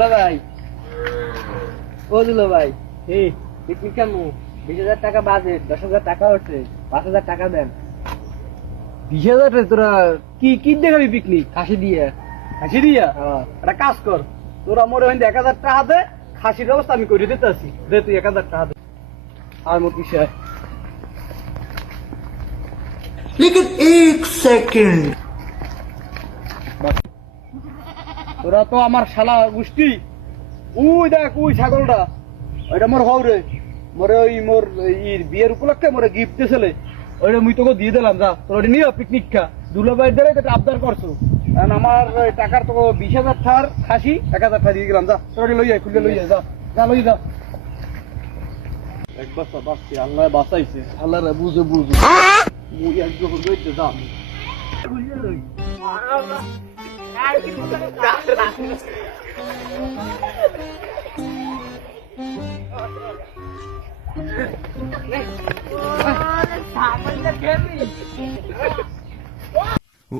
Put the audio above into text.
দুলা ভাই, ও দুলা ভাই, পিকনিক কেমন? 20,000 টাকা বাজেট, 10,000 টাকা হচ্ছে, 5,000 টাকা দেন। 20,000 তোরা কি কি দেখাবি পিকনিক? খাসি দিয়ে। খাসি দিয়া? হ্যাঁ। একটা কাজ কর, তোরা মরে হইন 1,000 টাকা দে, খাসির ব্যবস্থা আমি করে দিতে আছি। দে তুই 1,000 টাকা দে। আর মোট বিষয় लेकिन एक सेकंड তোরা তো আমার শালা গোষ্ঠী। উই দেখ উই ছাগলটা, ওইটা মোর হও রে, মোরে ওই মোর বিয়ের উপলক্ষে মোরে গিফট দিয়েছিল, ওইটা মুই তোকে দিয়ে দিলাম। যা তোর ওটা নিয়ে পিকনিক খা। দুলাভাই দ্বারা এটা আবদার করছো, কারণ আমার ওই টাকার তোকে 20,000 টাকার খাসি 1,000 টাকা দিয়ে গেলাম। যা তোর ওটা লই আয়, খুলে লই আয়। যা যা লই যা। এক বাচ্চা বাচ্চি, আল্লাহ বাঁচাইছে, আল্লাহ রে বুঝে বুঝে মুই একদম লইতে যা। वो